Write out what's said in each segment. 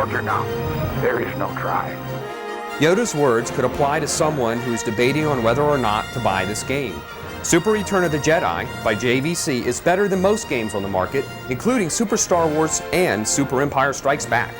boards or not. There is no try. Yoda's words could apply to someone who's debating on whether or not to buy this game. Super Return of the Jedi by JVC is better than most games on the market, including Super Star Wars and Super Empire Strikes Back.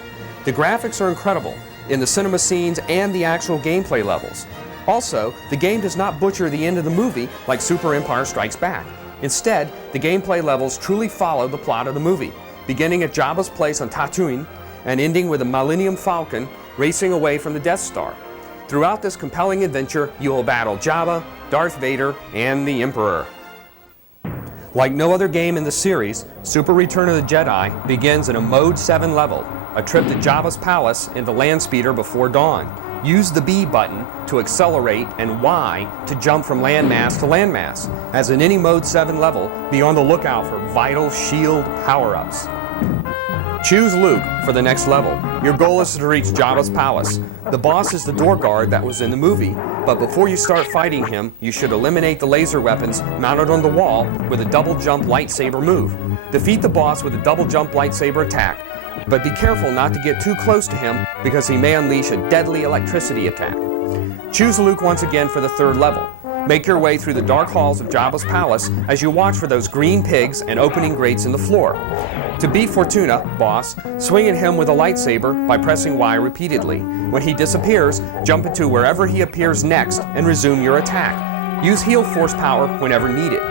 The graphics are incredible in the cinema scenes and the actual gameplay levels. Also, the game does not butcher the end of the movie like Super Empire Strikes Back. Instead, the gameplay levels truly follow the plot of the movie, beginning at Jabba's place on Tatooine and ending with a Millennium Falcon racing away from the Death Star. Throughout this compelling adventure, you will battle Jabba, Darth Vader, and the Emperor. Like no other game in the series, Super Return of the Jedi begins in a Mode 7 level, a trip to Jabba's palace in the land speeder before dawn. Use the B button to accelerate and Y to jump from landmass to landmass. As in any Mode 7 level, be on the lookout for vital shield power-ups. Choose Luke for the next level. Your goal is to reach Jabba's palace. The boss is the door guard that was in the movie, but before you start fighting him, you should eliminate the laser weapons mounted on the wall with a double jump lightsaber move. Defeat the boss with a double jump lightsaber attack, but be careful not to get too close to him because he may unleash a deadly electricity attack. Choose Luke once again for the third level. Make your way through the dark halls of Jabba's palace as you watch for those green pigs and opening grates in the floor. To beat Fortuna, boss, swing at him with a lightsaber by pressing Y repeatedly. When he disappears, jump into wherever he appears next and resume your attack. Use heal force power whenever needed.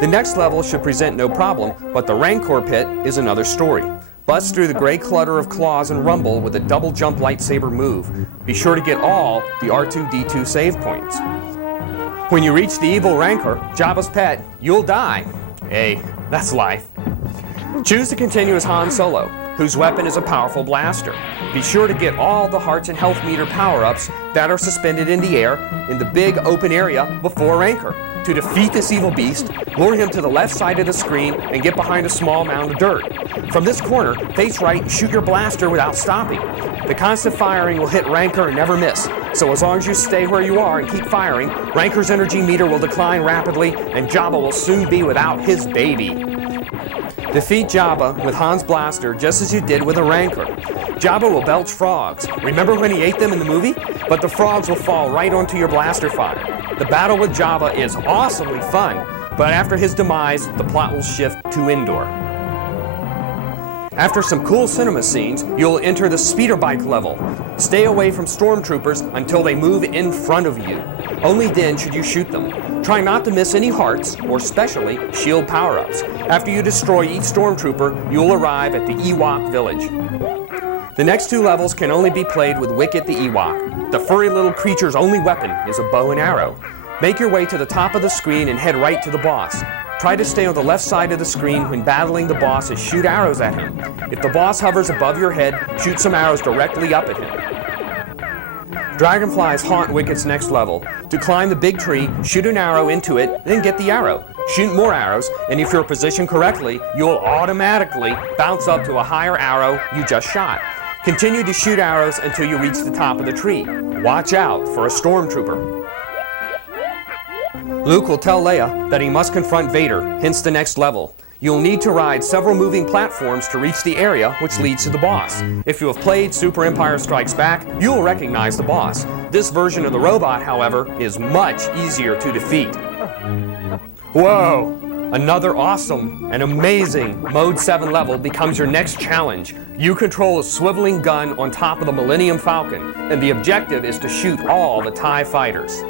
The next level should present no problem, but the Rancor pit is another story. Bust through the gray clutter of claws and rumble with a double jump lightsaber move. Be sure to get all the R2-D2 save points. When you reach the evil Rancor, Jabba's pet, you'll die. Hey, that's life. Choose to continue as Han Solo, whose weapon is a powerful blaster. Be sure to get all the hearts and health meter power-ups that are suspended in the air in the big open area before Rancor. To defeat this evil beast, lure him to the left side of the screen and get behind a small mound of dirt. From this corner, face right and shoot your blaster without stopping. The constant firing will hit Rancor and never miss, so as long as you stay where you are and keep firing, Rancor's energy meter will decline rapidly and Jabba will soon be without his baby. Defeat Jabba with Han's blaster just as you did with a Rancor. Jabba will belch frogs. Remember when he ate them in the movie? But the frogs will fall right onto your blaster fire. The battle with Jabba is awesomely fun, but after his demise, the plot will shift to Endor. After some cool cinema scenes, you'll enter the speeder bike level. Stay away from stormtroopers until they move in front of you. Only then should you shoot them. Try not to miss any hearts, or specially shield power-ups. After you destroy each stormtrooper, you'll arrive at the Ewok village. The next two levels can only be played with Wicket the Ewok. The furry little creature's only weapon is a bow and arrow. Make your way to the top of the screen and head right to the boss. Try to stay on the left side of the screen when battling the boss and shoot arrows at him. If the boss hovers above your head, shoot some arrows directly up at him. Dragonflies haunt Wicket's next level. To climb the big tree, shoot an arrow into it, then get the arrow. Shoot more arrows, and if you're positioned correctly, you'll automatically bounce up to a higher arrow you just shot. Continue to shoot arrows until you reach the top of the tree. Watch out for a stormtrooper. Luke will tell Leia that he must confront Vader, hence the next level. You'll need to ride several moving platforms to reach the area which leads to the boss. If you have played Super Empire Strikes Back, you'll recognize the boss. This version of the robot, however, is much easier to defeat. Whoa! Another awesome and amazing Mode 7 level becomes your next challenge. You control a swiveling gun on top of the Millennium Falcon, and the objective is to shoot all the TIE fighters.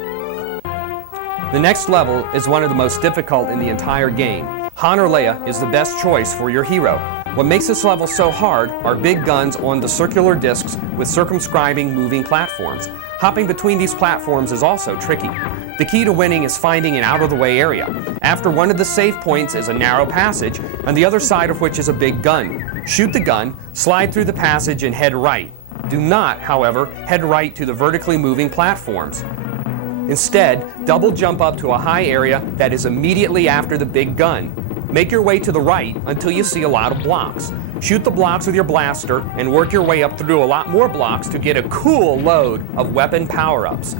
The next level is one of the most difficult in the entire game. Han or Leia is the best choice for your hero. What makes this level so hard are big guns on the circular discs with circumscribing moving platforms. Hopping between these platforms is also tricky. The key to winning is finding an out-of-the-way area. After one of the save points is a narrow passage, on the other side of which is a big gun. Shoot the gun, slide through the passage, and head right. Do not, however, head right to the vertically moving platforms. Instead, double jump up to a high area that is immediately after the big gun. Make your way to the right until you see a lot of blocks. Shoot the blocks with your blaster and work your way up through a lot more blocks to get a cool load of weapon power-ups.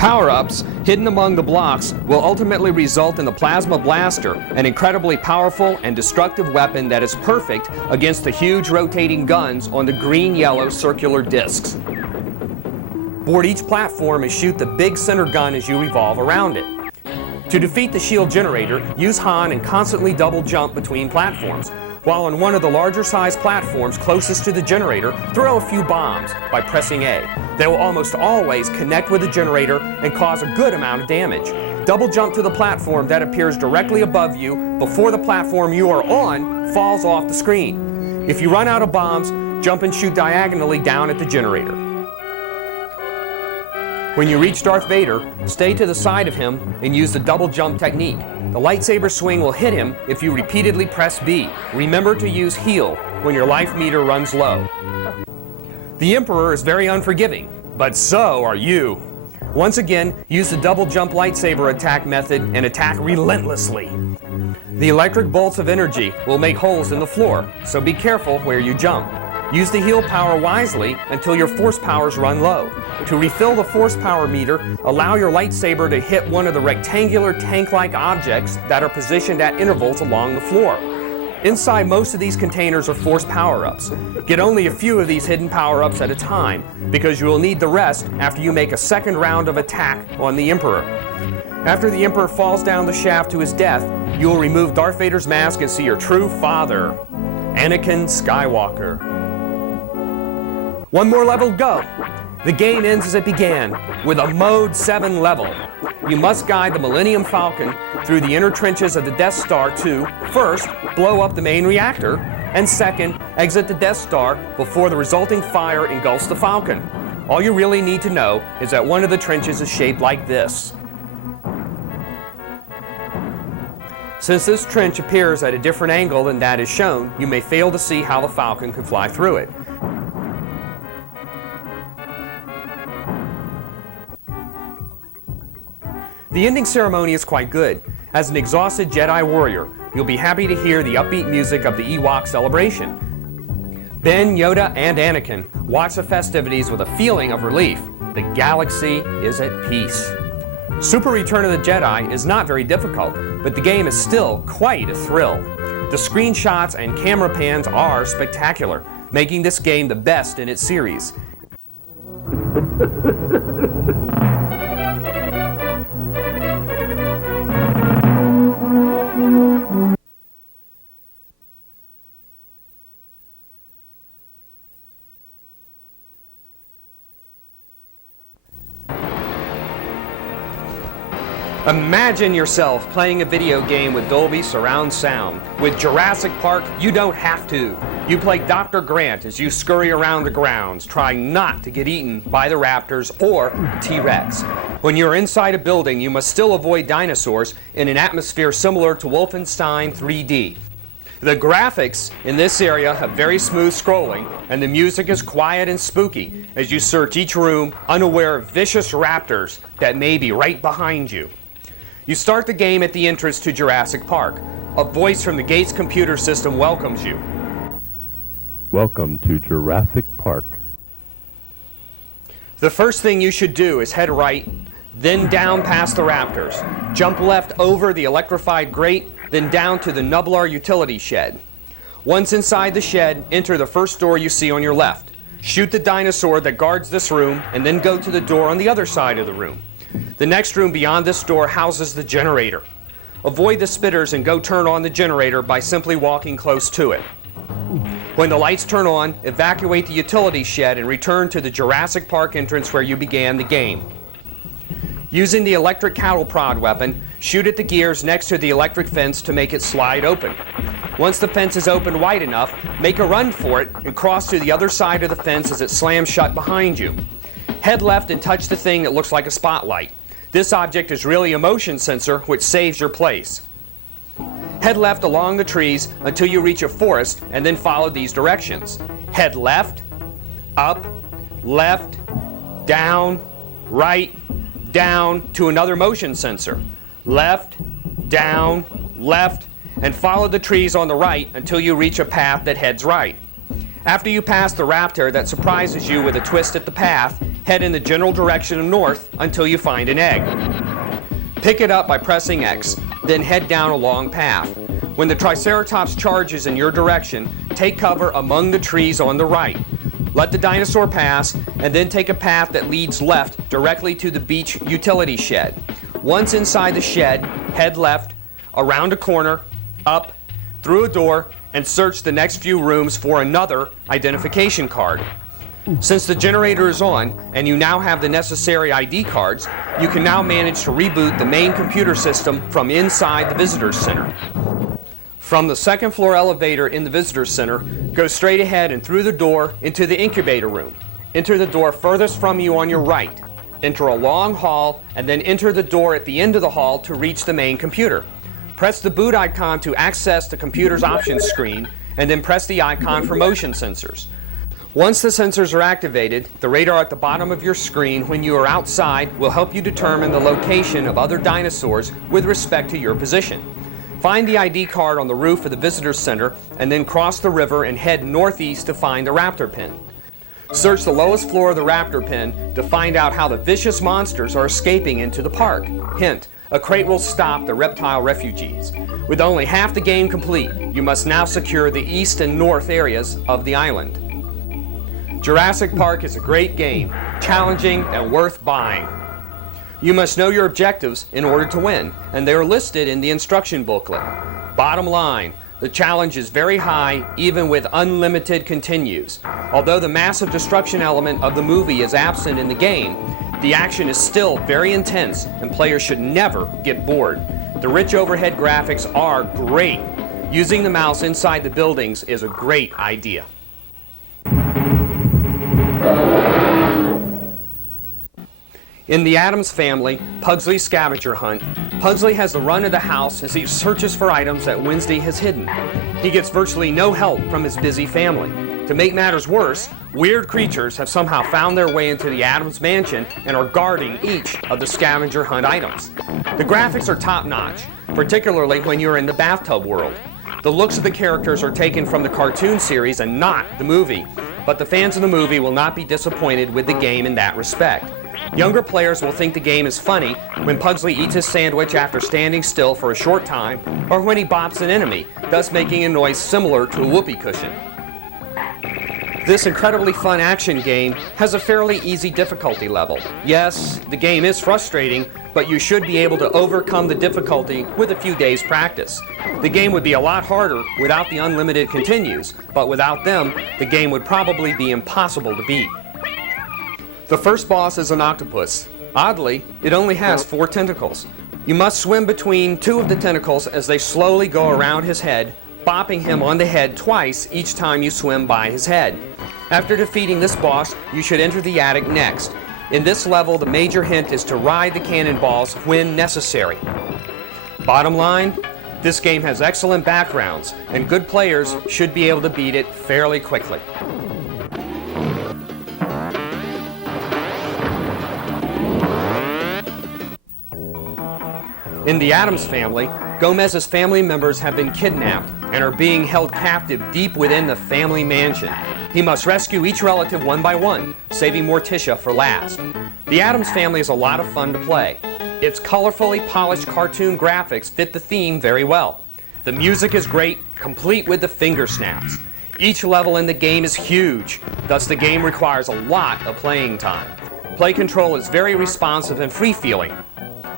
Power-ups hidden among the blocks will ultimately result in the Plasma Blaster, an incredibly powerful and destructive weapon that is perfect against the huge rotating guns on the green-yellow circular discs. Board each platform and shoot the big center gun as you revolve around it. To defeat the shield generator, use Han and constantly double jump between platforms. While on one of the larger sized platforms closest to the generator, throw a few bombs by pressing A. They will almost always connect with the generator and cause a good amount of damage. Double jump to the platform that appears directly above you before the platform you are on falls off the screen. If you run out of bombs, jump and shoot diagonally down at the generator. When you reach Darth Vader, stay to the side of him and use the double jump technique. The lightsaber swing will hit him if you repeatedly press B. Remember to use heal when your life meter runs low. The Emperor is very unforgiving, but so are you. Once again, use the double jump lightsaber attack method and attack relentlessly. The electric bolts of energy will make holes in the floor, so be careful where you jump. Use the heal power wisely until your force powers run low. To refill the force power meter, allow your lightsaber to hit one of the rectangular tank-like objects that are positioned at intervals along the floor. Inside most of these containers are force power-ups. Get only a few of these hidden power-ups at a time, because you will need the rest after you make a second round of attack on the Emperor. After the Emperor falls down the shaft to his death, you will remove Darth Vader's mask and see your true father, Anakin Skywalker. One more level to go. The game ends as it began, with a Mode 7 level. You must guide the Millennium Falcon through the inner trenches of the Death Star to, first, blow up the main reactor, and second, exit the Death Star before the resulting fire engulfs the Falcon. All you really need to know is that one of the trenches is shaped like this. Since this trench appears at a different angle than that is shown, you may fail to see how the Falcon can fly through it. The ending ceremony is quite good. As an exhausted Jedi warrior, you'll be happy to hear the upbeat music of the Ewok celebration. Ben, Yoda, and Anakin watch the festivities with a feeling of relief. The galaxy is at peace. Super Return of the Jedi is not very difficult, but the game is still quite a thrill. The screenshots and camera pans are spectacular, making this game the best in its series. Imagine yourself playing a video game with Dolby Surround Sound. With Jurassic Park, you don't have to. You play Dr. Grant as you scurry around the grounds, trying not to get eaten by the raptors or T-Rex. When you're inside a building, you must still avoid dinosaurs in an atmosphere similar to Wolfenstein 3D. The graphics in this area have very smooth scrolling, and the music is quiet and spooky as you search each room, unaware of vicious raptors that may be right behind you. You start the game at the entrance to Jurassic Park. A voice from the gate's computer system welcomes you. Welcome to Jurassic Park. The first thing you should do is head right, then down past the raptors. Jump left over the electrified grate, then down to the Nublar utility shed. Once inside the shed, enter the first door you see on your left. Shoot the dinosaur that guards this room, and then go to the door on the other side of the room. The next room beyond this door houses the generator. Avoid the spitters and go turn on the generator by simply walking close to it. When the lights turn on, evacuate the utility shed and return to the Jurassic Park entrance where you began the game. Using the electric cattle prod weapon, shoot at the gears next to the electric fence to make it slide open. Once the fence is open wide enough, make a run for it and cross to the other side of the fence as it slams shut behind you. Head left and touch the thing that looks like a spotlight. This object is really a motion sensor, which saves your place. Head left along the trees until you reach a forest and then follow these directions. Head left, up, left, down, right, down to another motion sensor. Left, down, left, and follow the trees on the right until you reach a path that heads right. After you pass the raptor that surprises you with a twist at the path, Head in the general direction of north until you find an egg. Pick it up by pressing X, then head down a long path. When the Triceratops charges in your direction, take cover among the trees on the right. Let the dinosaur pass, and then take a path that leads left directly to the beach utility shed. Once inside the shed, head left, around a corner, up, through a door, and search the next few rooms for another identification card. Since the generator is on, and you now have the necessary ID cards, you can now manage to reboot the main computer system from inside the Visitor Center. From the second floor elevator in the Visitor Center, go straight ahead and through the door into the incubator room. Enter the door furthest from you on your right. Enter a long hall, and then enter the door at the end of the hall to reach the main computer. Press the boot icon to access the computer's options screen, and then press the icon for motion sensors. Once the sensors are activated, the radar at the bottom of your screen when you are outside will help you determine the location of other dinosaurs with respect to your position. Find the ID card on the roof of the Visitor Center and then cross the river and head northeast to find the raptor pen. Search the lowest floor of the raptor pen to find out how the vicious monsters are escaping into the park. Hint, a crate will stop the reptile refugees. With only half the game complete, you must now secure the east and north areas of the island. Jurassic Park is a great game, challenging and worth buying. You must know your objectives in order to win, and they are listed in the instruction booklet. Bottom line, the challenge is very high even with unlimited continues. Although the massive destruction element of the movie is absent in the game, the action is still very intense and players should never get bored. The rich overhead graphics are great. Using the mouse inside the buildings is a great idea. In the Addams family, Pugsley's scavenger hunt, Pugsley has the run of the house as he searches for items that Wednesday has hidden. He gets virtually no help from his busy family. To make matters worse, weird creatures have somehow found their way into the Addams mansion and are guarding each of the scavenger hunt items. The graphics are top-notch, particularly when you're in the bathtub world. The looks of the characters are taken from the cartoon series and not the movie, but the fans of the movie will not be disappointed with the game in that respect. Younger players will think the game is funny when Pugsley eats his sandwich after standing still for a short time, or when he bops an enemy, thus making a noise similar to a whoopee cushion. This incredibly fun action game has a fairly easy difficulty level. Yes, the game is frustrating, but you should be able to overcome the difficulty with a few days' practice. The game would be a lot harder without the unlimited continues, but without them, the game would probably be impossible to beat. The first boss is an octopus. Oddly, it only has 4 tentacles. You must swim between 2 of the tentacles as they slowly go around his head, bopping him on the head twice each time you swim by his head. After defeating this boss, you should enter the attic next. In this level, the major hint is to ride the cannonballs when necessary. Bottom line, this game has excellent backgrounds, and good players should be able to beat it fairly quickly. In the Addams family, Gomez's family members have been kidnapped and are being held captive deep within the family mansion. He must rescue each relative one by one, saving Morticia for last. The Addams family is a lot of fun to play. Its colorfully polished cartoon graphics fit the theme very well. The music is great, complete with the finger snaps. Each level in the game is huge, thus the game requires a lot of playing time. Play control is very responsive and free-feeling.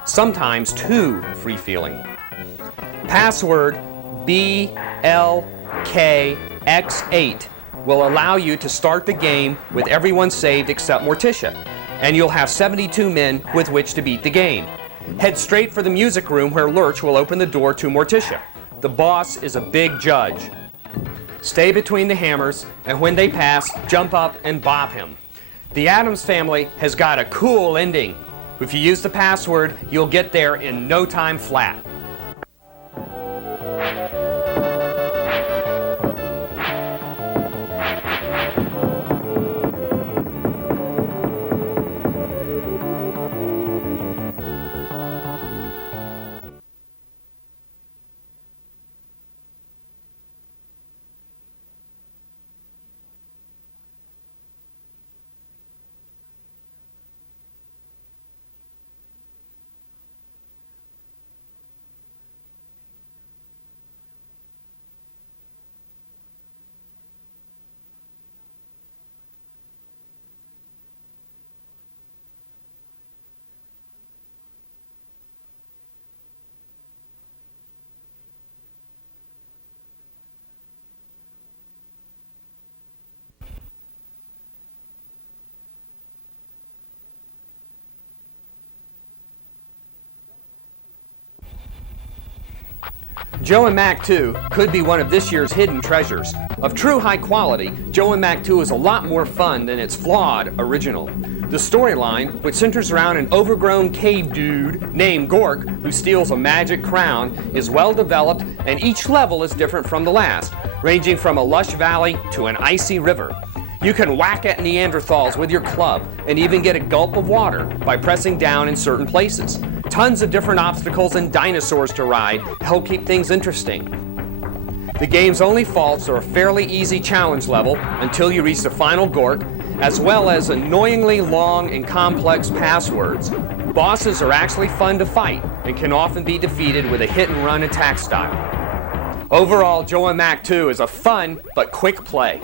Sometimes too free-feeling. Password BLKX8 will allow you to start the game with everyone saved except Morticia, and you'll have 72 men with which to beat the game. Head straight for the music room where Lurch will open the door to Morticia. The boss is a big judge. Stay between the hammers, and when they pass, jump up and bop him. The Addams family has got a cool ending. If you use the password, you'll get there in no time flat. Joe and Mac 2 could be one of this year's hidden treasures. Of true high quality, Joe and Mac 2 is a lot more fun than its flawed original. The storyline, which centers around an overgrown cave dude named Gork who steals a magic crown, is well developed, and each level is different from the last, ranging from a lush valley to an icy river. You can whack at Neanderthals with your club and even get a gulp of water by pressing down in certain places. Tons of different obstacles and dinosaurs to ride help keep things interesting. The game's only faults are a fairly easy challenge level until you reach the final Gork, as well as annoyingly long and complex passwords. Bosses are actually fun to fight and can often be defeated with a hit-and-run attack style. Overall, Joe and Mac 2 is a fun but quick play.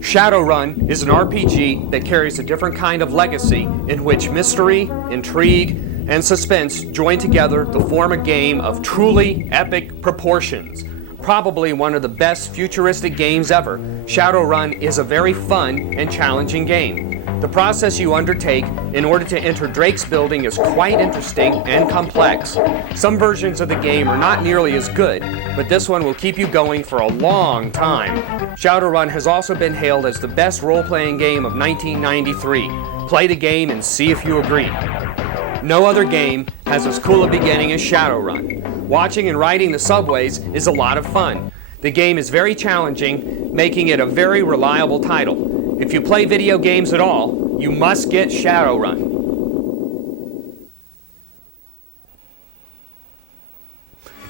Shadowrun is an RPG that carries a different kind of legacy in which mystery, intrigue, and suspense join together to form a game of truly epic proportions. Probably one of the best futuristic games ever, Shadowrun is a very fun and challenging game. The process you undertake in order to enter Drake's building is quite interesting and complex. Some versions of the game are not nearly as good, but this one will keep you going for a long time. Shadowrun has also been hailed as the best role-playing game of 1993. Play the game and see if you agree. No other game has as cool a beginning as Shadowrun. Watching and riding the subways is a lot of fun. The game is very challenging, making it a very reliable title. If you play video games at all, you must get Shadowrun.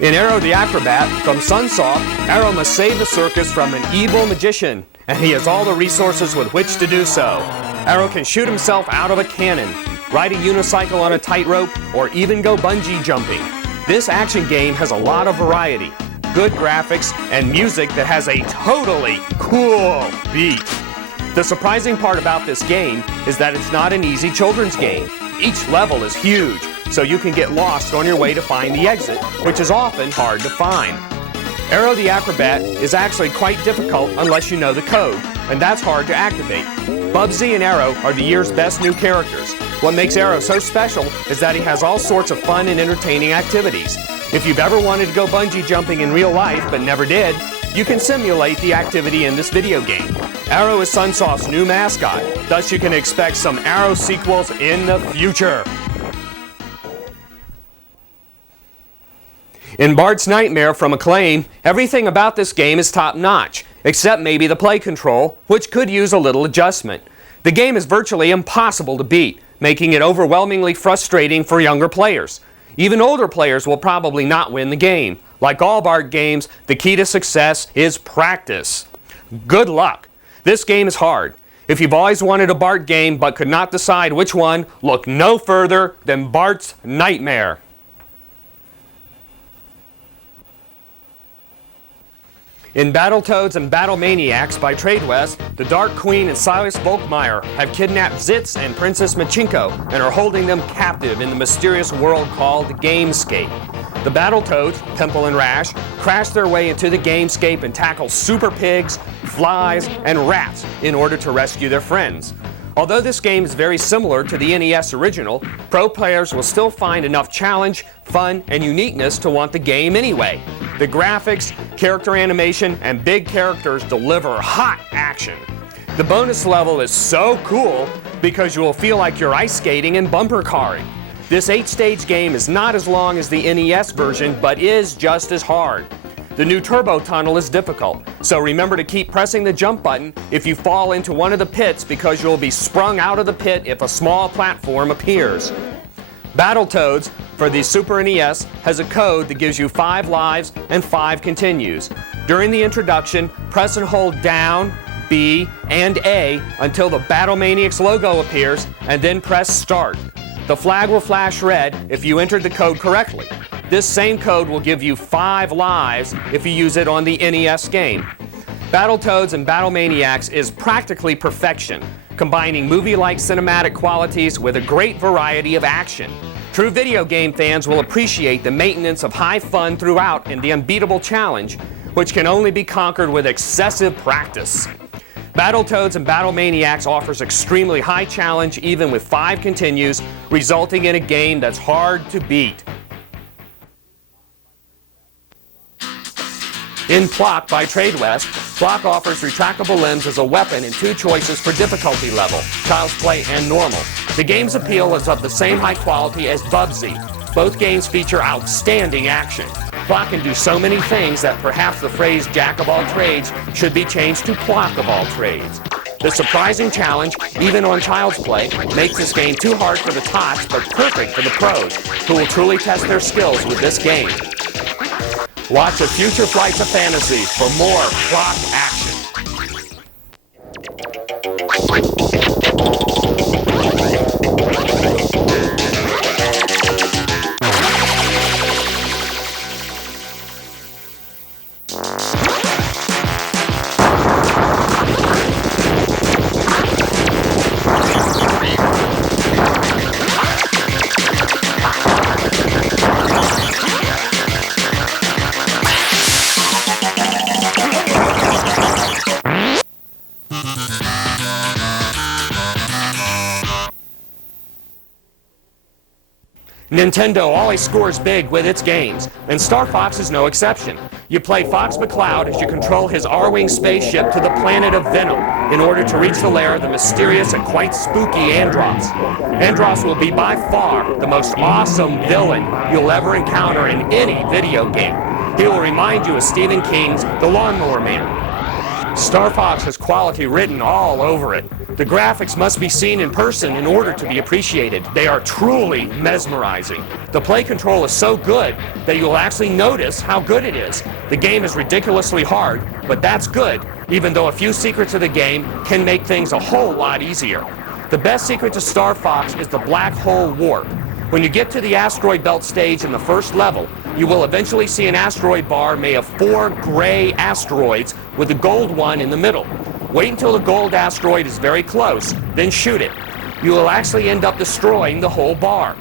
In AERO the Acrobat, from Sunsoft, AERO must save the circus from an evil magician, and he has all the resources with which to do so. AERO can shoot himself out of a cannon, ride a unicycle on a tightrope, or even go bungee jumping. This action game has a lot of variety, good graphics, and music that has a totally cool beat. The surprising part about this game is that it's not an easy children's game. Each level is huge, so you can get lost on your way to find the exit, which is often hard to find. AERO the Acrobat is actually quite difficult unless you know the code, and that's hard to activate. Bubsy and AERO are the year's best new characters. What makes AERO so special is that he has all sorts of fun and entertaining activities. If you've ever wanted to go bungee jumping in real life but never did, you can simulate the activity in this video game. AERO is Sunsoft's new mascot, thus you can expect some AERO sequels in the future. In Bart's Nightmare from Acclaim, everything about this game is top-notch, except maybe the play control, which could use a little adjustment. The game is virtually impossible to beat, making it overwhelmingly frustrating for younger players. Even older players will probably not win the game. Like all Bart games, the key to success is practice. Good luck. This game is hard. If you've always wanted a Bart game but could not decide which one, look no further than Bart's Nightmare. In Battletoads and Battlemaniacs by Tradewest, the Dark Queen and Silas Volkmeyer have kidnapped Zitz and Princess Machinko and are holding them captive in the mysterious world called Gamescape. The Battletoads, Pimple and Rash, crash their way into the Gamescape and tackle super pigs, flies, and rats in order to rescue their friends. Although this game is very similar to the NES original, pro players will still find enough challenge, fun, and uniqueness to want the game anyway. The graphics, character animation, and big characters deliver hot action. The bonus level is so cool because you will feel like you're ice skating and bumper carring. This 8-stage game is not as long as the NES version, but is just as hard. The new turbo tunnel is difficult, so remember to keep pressing the jump button if you fall into one of the pits because you'll be sprung out of the pit if a small platform appears. Battletoads for the Super NES has a code that gives you 5 lives and 5 continues. During the introduction, press and hold down, B, and A until the Battlemaniacs logo appears, and then press start. The flag will flash red if you entered the code correctly. This same code will give you 5 lives if you use it on the NES game. Battletoads and Battlemaniacs is practically perfection, combining movie-like cinematic qualities with a great variety of action. True video game fans will appreciate the maintenance of high fun throughout and the unbeatable challenge, which can only be conquered with excessive practice. Battletoads and Battlemaniacs offers extremely high challenge even with 5 continues, resulting in a game that's hard to beat. In PLOK by TradeWest, PLOK offers retractable limbs as a weapon and 2 choices for difficulty level, Child's Play and Normal. The game's appeal is of the same high quality as PUGSLEY'S. Both games feature outstanding action. PLOK can do so many things that perhaps the phrase jack of all trades should be changed to PLOK of all trades. The surprising challenge, even on Child's Play, makes this game too hard for the tots but perfect for the pros, who will truly test their skills with this game. Watch A Future Flights of Fantasy for more PLOK action. Nintendo always scores big with its games, and Star Fox is no exception. You play Fox McCloud as you control his R-Wing spaceship to the planet of Venom in order to reach the lair of the mysterious and quite spooky Andross. Andross will be by far the most awesome villain you'll ever encounter in any video game. He will remind you of Stephen King's The Lawnmower Man. Star Fox has quality written all over it. The graphics must be seen in person in order to be appreciated. They are truly mesmerizing. The play control is so good that you'll actually notice how good it is. The game is ridiculously hard, but that's good, even though a few secrets of the game can make things a whole lot easier. The best secret to Star Fox is the black hole warp. When you get to the asteroid belt stage in the first level, you will eventually see an asteroid bar made of 4 gray asteroids with a gold one in the middle. Wait until the gold asteroid is very close, then shoot it. You will actually end up destroying the whole bar.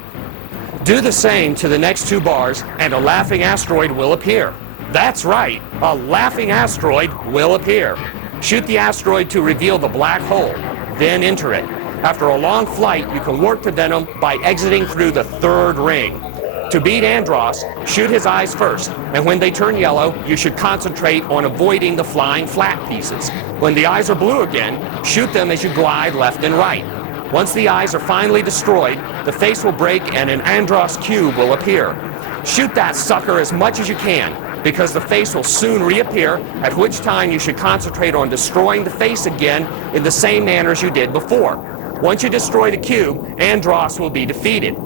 Do the same to the next 2 bars and a laughing asteroid will appear. That's right, a laughing asteroid will appear. Shoot the asteroid to reveal the black hole, then enter it. After a long flight, you can warp to Venom by exiting through the 3rd ring. To beat Andross, shoot his eyes first, and when they turn yellow, you should concentrate on avoiding the flying flat pieces. When the eyes are blue again, shoot them as you glide left and right. Once the eyes are finally destroyed, the face will break and an Andross cube will appear. Shoot that sucker as much as you can, because the face will soon reappear, at which time you should concentrate on destroying the face again in the same manner as you did before. Once you destroy the cube, Andross will be defeated.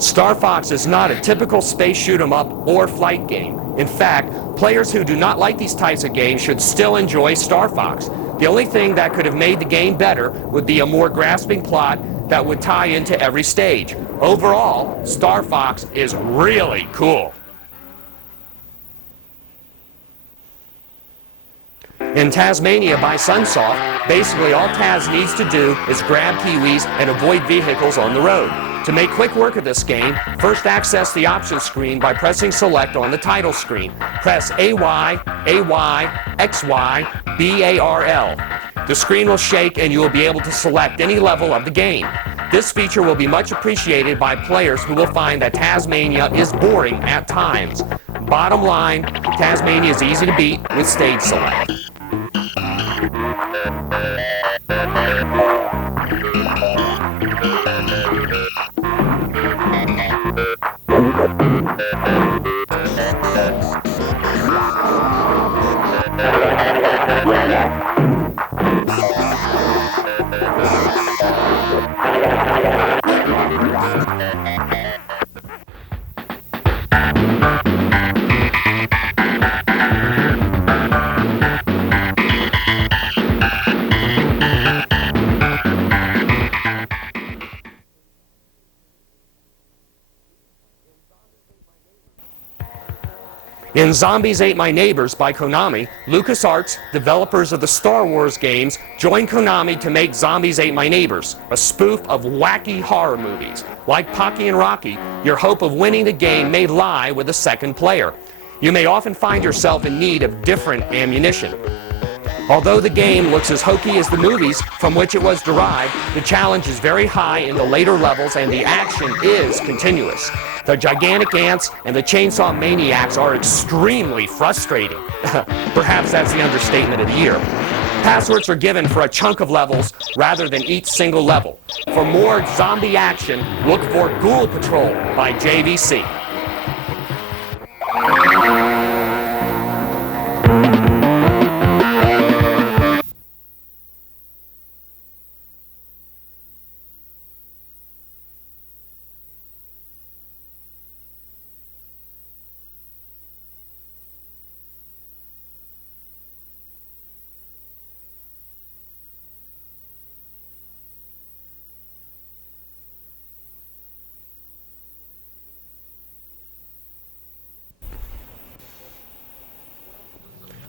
Star Fox is not a typical space shoot-'em-up or flight game. In fact, players who do not like these types of games should still enjoy Star Fox. The only thing that could have made the game better would be a more grasping plot that would tie into every stage. Overall, Star Fox is really cool. In Tasmania by Sunsoft, basically all Taz needs to do is grab kiwis and avoid vehicles on the road. To make quick work of this game, first access the options screen by pressing select on the title screen. Press AY, AY, XY, BARL. The screen will shake and you will be able to select any level of the game. This feature will be much appreciated by players who will find that Tasmania is boring at times. Bottom line, Tasmania is easy to beat with stage select. In Zombies Ate My Neighbors by Konami, LucasArts, developers of the Star Wars games, joined Konami to make Zombies Ate My Neighbors, a spoof of wacky horror movies. Like Pocky and Rocky, your hope of winning the game may lie with a second player. You may often find yourself in need of different ammunition. Although the game looks as hokey as the movies from which it was derived, the challenge is very high in the later levels and the action is continuous. The gigantic ants and the chainsaw maniacs are extremely frustrating. Perhaps that's the understatement of the year. Passwords are given for a chunk of levels rather than each single level. For more zombie action, look for Ghoul Patrol by JVC.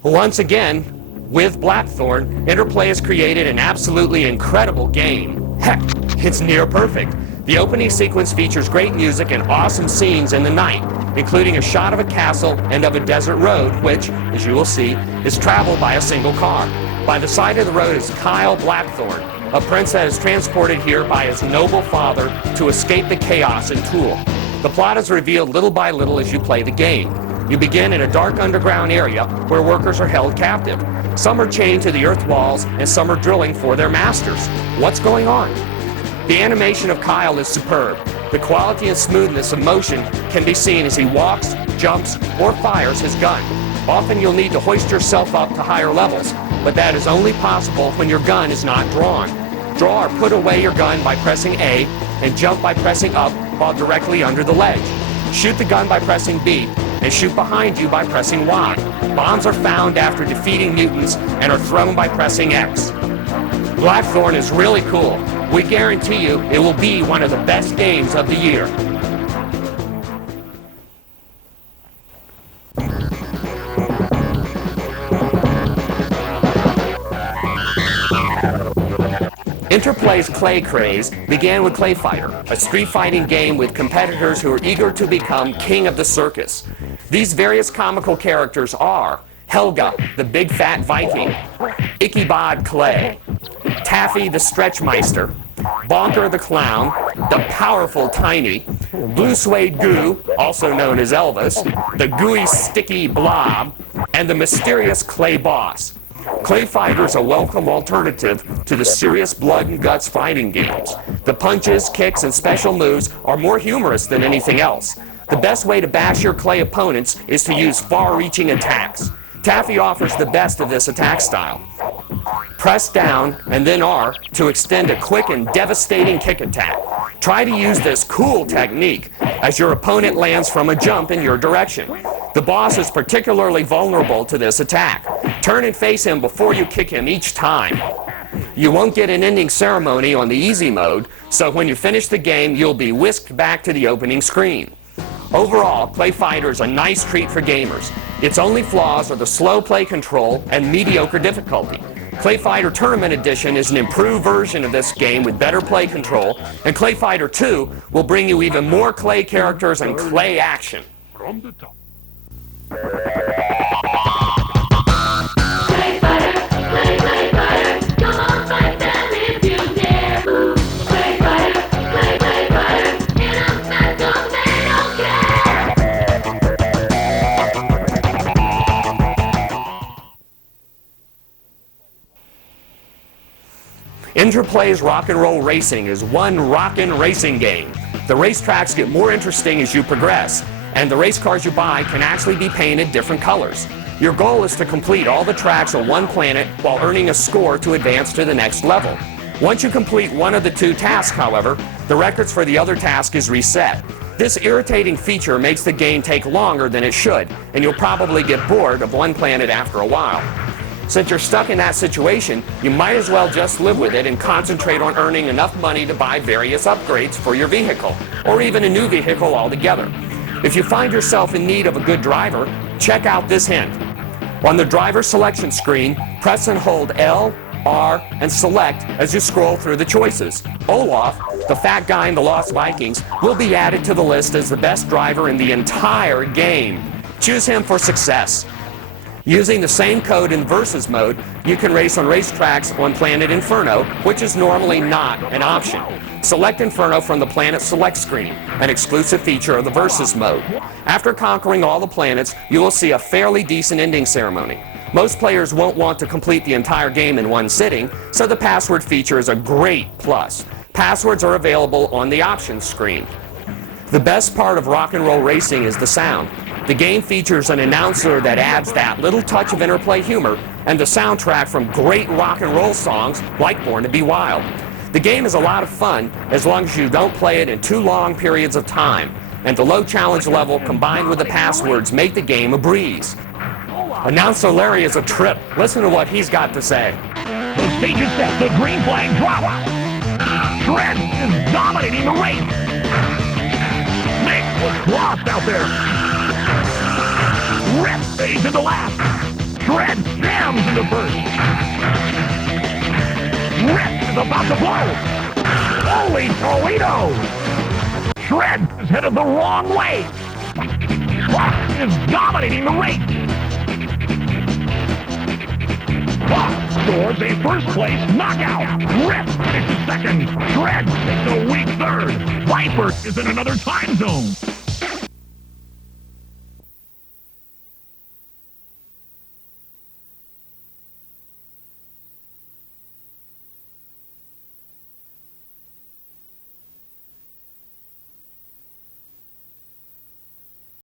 Once again, with Blackthorne, Interplay has created an absolutely incredible game. Heck, it's near perfect. The opening sequence features great music and awesome scenes in the night, including a shot of a castle and of a desert road, which, as you will see, is traveled by a single car. By the side of the road is Kyle Blackthorne, a prince that is transported here by his noble father to escape the chaos in Toul. The plot is revealed little by little as you play the game. You begin in a dark underground area where workers are held captive. Some are chained to the earth walls and some are drilling for their masters. What's going on? The animation of Kyle is superb. The quality and smoothness of motion can be seen as he walks, jumps, or fires his gun. Often you'll need to hoist yourself up to higher levels, but that is only possible when your gun is not drawn. Draw or put away your gun by pressing A and jump by pressing up while directly under the ledge. Shoot the gun by pressing B and shoot behind you by pressing Y. Bombs are found after defeating mutants and are thrown by pressing X. Blackthorne is really cool. We guarantee you it will be one of the best games of the year. Interplay's Clay craze began with Clay Fighter, a street fighting game with competitors who are eager to become king of the circus. These various comical characters are Helga, the big fat Viking, Ichabod Clay, Taffy the Stretchmeister, Bonker the Clown, the powerful Tiny, Blue Suede Goo, also known as Elvis, the gooey sticky Blob, and the mysterious Clay Boss. Clay Fighter is a welcome alternative to the serious blood and guts fighting games. The punches, kicks, and special moves are more humorous than anything else. The best way to bash your Clay opponents is to use far-reaching attacks. Taffy offers the best of this attack style. Press down and then R to extend a quick and devastating kick attack. Try to use this cool technique as your opponent lands from a jump in your direction. The boss is particularly vulnerable to this attack. Turn and face him before you kick him each time. You won't get an ending ceremony on the easy mode, so when you finish the game, you'll be whisked back to the opening screen. Overall, Clay Fighter is a nice treat for gamers. Its only flaws are the slow play control and mediocre difficulty. Clay Fighter Tournament Edition is an improved version of this game with better play control, and Clay Fighter 2 will bring you even more Clay characters and Clay action. From the top. Interplay's Rock and Roll Racing is one rockin' racing game. The racetracks get more interesting as you progress, and the race cars you buy can actually be painted different colors. Your goal is to complete all the tracks on one planet while earning a score to advance to the next level. Once you complete one of the two tasks, however, the records for the other task is reset. This irritating feature makes the game take longer than it should, and you'll probably get bored of one planet after a while. Since you're stuck in that situation, you might as well just live with it and concentrate on earning enough money to buy various upgrades for your vehicle, or even a new vehicle altogether. If you find yourself in need of a good driver, check out this hint. On the driver selection screen, press and hold L, R, and select as you scroll through the choices. Olaf, the fat guy in the Lost Vikings, will be added to the list as the best driver in the entire game. Choose him for success. Using the same code in Versus mode, you can race on racetracks on Planet Inferno, which is normally not an option. Select Inferno from the Planet Select screen, an exclusive feature of the Versus mode. After conquering all the planets, you will see a fairly decent ending ceremony. Most players won't want to complete the entire game in one sitting, so the password feature is a great plus. Passwords are available on the options screen. The best part of rock and roll racing is the sound. The game features an announcer that adds that little touch of interplay humor and the soundtrack from great rock and roll songs like Born to Be Wild. The game is a lot of fun as long as you don't play it in too long periods of time, and the low challenge level combined with the passwords make the game a breeze. Announcer Larry is a trip. Listen to what he's got to say. The stage is set. The green flag drops. Shred is dominating the race. Nick was lost out there. Rip stays in the last. Shred jams into first. Rip is about to blow. Holy Toledo! Shred is headed the wrong way. PLOK is dominating the race. PLOK scores a first place knockout. Rip takes a second. Shred takes a weak third. Viper is in another time zone.